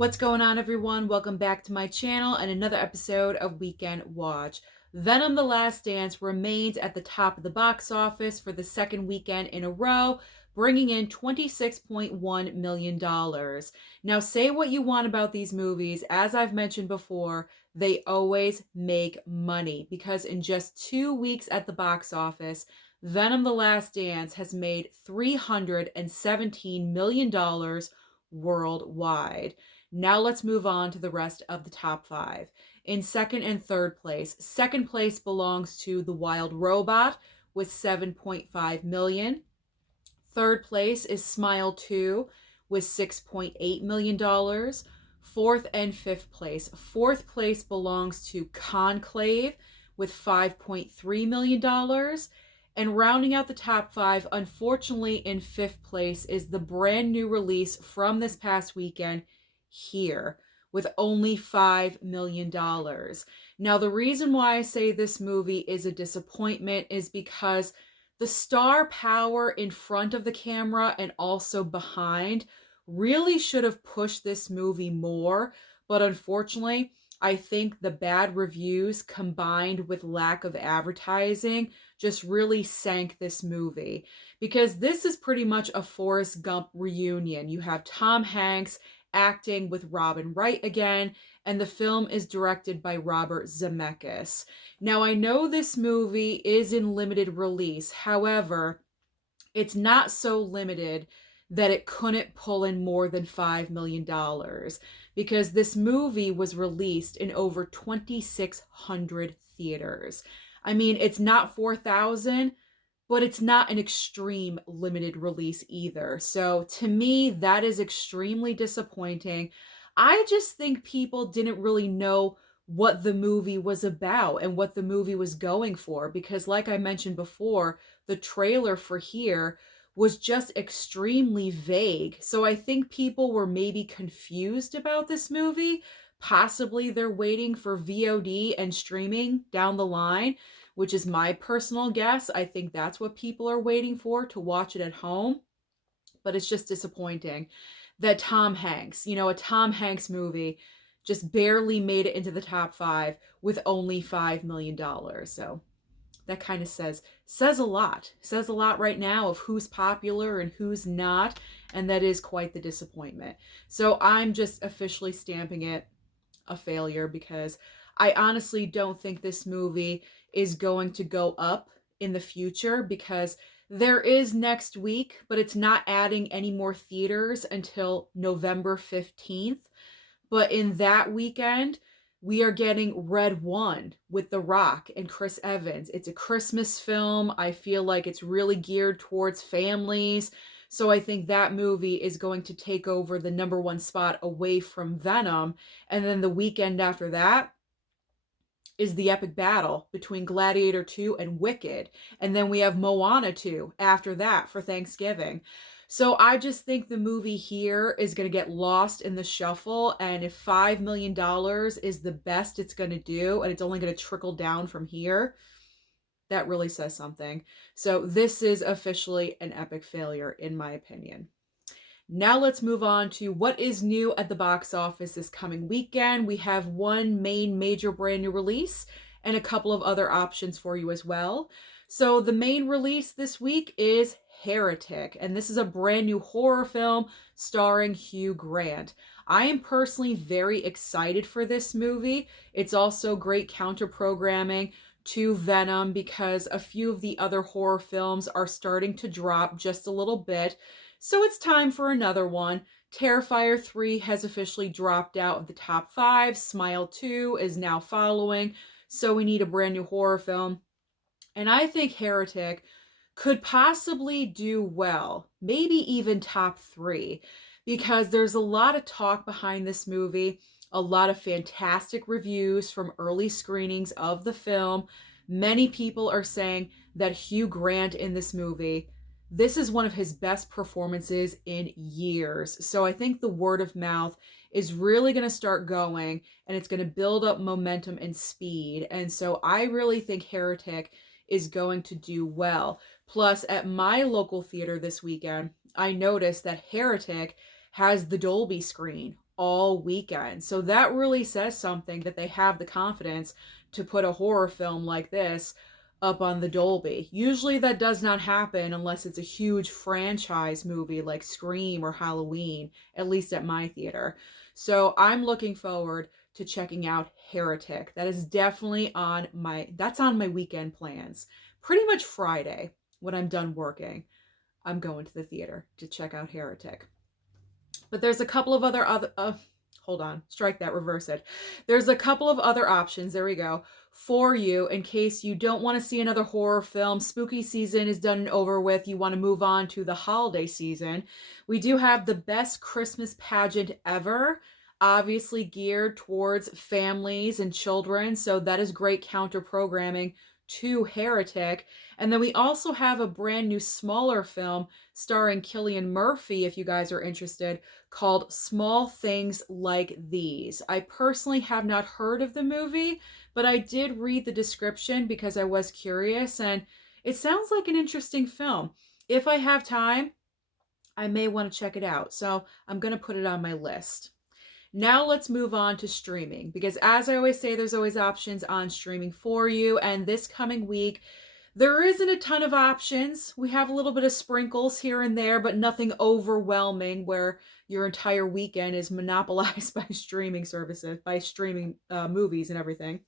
What's going on, everyone? Welcome back to my channel and another episode of Weekend Watch. Venom: The Last Dance remains at the top of the box office for the second weekend in a row, bringing in $26.1 million. Now, say what you want about these movies. As I've mentioned before, they always make money because in just 2 weeks at the box office, Venom: The Last Dance has made $317 million worldwide. Now let's move on to the rest of the top five. In second and third place, second place belongs to The Wild Robot with 7.5 million. Third place is Smile 2 with $6.8 million. Fourth and fifth place. Fourth place belongs to Conclave with $5.3 million. And rounding out the top five, unfortunately, in fifth place is the brand new release from this past weekend, Here, with only $5 million. Now, the reason why I say this movie is a disappointment is because the star power in front of the camera and also behind really should have pushed this movie more, but unfortunately, I think the bad reviews combined with lack of advertising just really sank this movie. Because this is pretty much a Forrest Gump reunion. You have Tom Hanks acting with Robin Wright again, and the film is directed by Robert Zemeckis. Now, I know this movie is in limited release. However, it's not so limited that it couldn't pull in more than $5 million because this movie was released in over 2,600 theaters. I mean, it's not 4,000, but it's not an extreme limited release either. So to me, that is extremely disappointing. I just think people didn't really know what the movie was about and what the movie was going for because, like I mentioned before, the trailer for Here was just extremely vague. So I think people were maybe confused about this movie. Possibly they're waiting for VOD and streaming down the line, which is my personal guess. I think that's what people are waiting for to watch it at home. But it's just disappointing that Tom Hanks, a Tom Hanks movie, just barely made it into the top five with only $5 million. So that kind of says a lot. Says a lot right now of who's popular and who's not, and that is quite the disappointment. So I'm just officially stamping it a failure because I honestly don't think this movie is going to go up in the future because there is next week, but it's not adding any more theaters until November 15th. But in that weekend, we are getting Red One with The Rock and Chris Evans. It's a Christmas film. I feel like it's really geared towards families. So I think that movie is going to take over the number one spot away from Venom. And then the weekend after that is the epic battle between Gladiator 2 and Wicked. And then we have Moana 2 after that for Thanksgiving. So I just think the movie Here is going to get lost in the shuffle. And if $5 million is the best it's going to do, and it's only going to trickle down from here, that really says something. So this is officially an epic failure, in my opinion. Now let's move on to what is new at the box office this coming weekend. We have one main major brand new release and a couple of other options for you as well. So the main release this week is Heretic, and this is a brand new horror film starring Hugh Grant. I am personally very excited for this movie. It's also great counter programming to Venom because a few of the other horror films are starting to drop just a little bit. So it's time for another one. Terrifier 3 has officially dropped out of the top five. Smile 2 is now following. So we need a brand new horror film. And I think Heretic could possibly do well, maybe even top three, because there's a lot of talk behind this movie, a lot of fantastic reviews from early screenings of the film. Many people are saying that Hugh Grant in this movie, this is one of his best performances in years. So I think the word of mouth is really going to start going and it's going to build up momentum and speed. And so I really think Heretic is going to do well. Plus, at my local theater this weekend, I noticed that Heretic has the Dolby screen all weekend. So that really says something that they have the confidence to put a horror film like this up on the Dolby. Usually that does not happen unless it's a huge franchise movie like Scream or Halloween, at least at my theater. So I'm looking forward to checking out Heretic. That is definitely on my weekend plans. Pretty much Friday when I'm done working, I'm going to the theater to check out Heretic. But there's a couple of hold on, strike that, reverse it. There's a couple of other options, there we go, for you in case you don't want to see another horror film. Spooky season is done and over with. You want to move on to the holiday season. We do have the best Christmas pageant ever, obviously geared towards families and children. So that is great counter programming to Heretic. And then we also have a brand new smaller film starring Cillian Murphy, if you guys are interested, called Small Things Like These. I personally have not heard of the movie, but I did read the description because I was curious, and it sounds like an interesting film. If I have time, I may want to check it out. So I'm going to put it on my list. Now let's move on to streaming, because as I always say, there's always options on streaming for you. And this coming week, there isn't a ton of options. We have a little bit of sprinkles here and there, but nothing overwhelming where your entire weekend is monopolized by streaming services, by streaming movies and everything.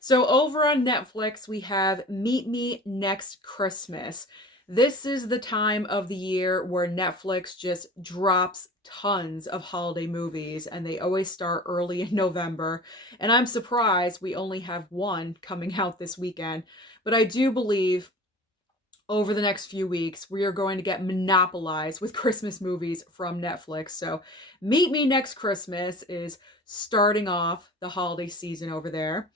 So over on Netflix, we have Meet Me Next Christmas. This is the time of the year where Netflix just drops tons of holiday movies, and they always start early in November. And I'm surprised we only have one coming out this weekend. But I do believe over the next few weeks, we are going to get monopolized with Christmas movies from Netflix. So Meet Me Next Christmas is starting off the holiday season over there.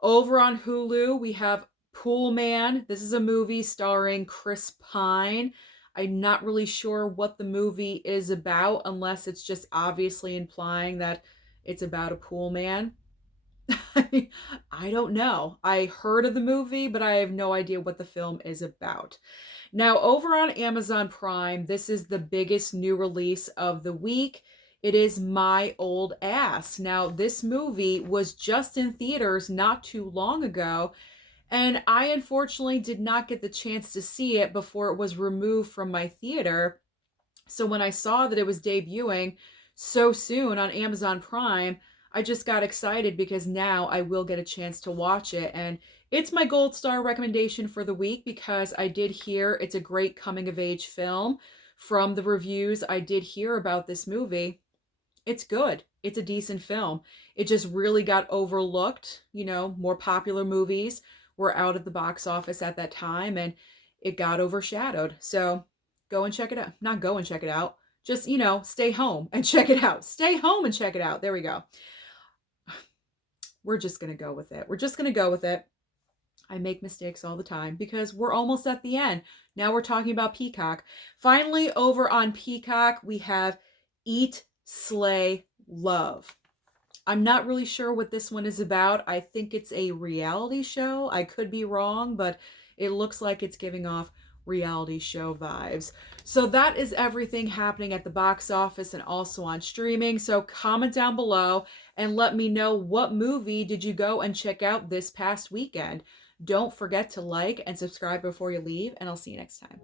Over on Hulu, we have Pool Man. This is a movie starring Chris Pine. I'm not really sure what the movie is about, unless it's just obviously implying that it's about a pool man. I don't know. I heard of the movie, but I have no idea what the film is about. Now, over on Amazon Prime, this is the biggest new release of the week. It is My Old Ass. Now, this movie was just in theaters not too long ago, and I unfortunately did not get the chance to see it before it was removed from my theater. So when I saw that it was debuting so soon on Amazon Prime, I just got excited because now I will get a chance to watch it. And it's my gold star recommendation for the week because I did hear it's a great coming of age film. From the reviews I did hear about this movie, it's good. It's a decent film. It just really got overlooked. More popular movies were out at the box office at that time, and it got overshadowed. So go and check it out. Not go and check it out. Just, stay home and check it out. Stay home and check it out. There we go. We're just going to go with it. We're just going to go with it. I make mistakes all the time because we're almost at the end. Now we're talking about Peacock. Finally, over on Peacock, we have Eat, Slay, Love. I'm not really sure what this one is about. I think it's a reality show. I could be wrong, but it looks like it's giving off reality show vibes. So that is everything happening at the box office and also on streaming. So comment down below and let me know, what movie did you go and check out this past weekend? Don't forget to like and subscribe before you leave, and I'll see you next time.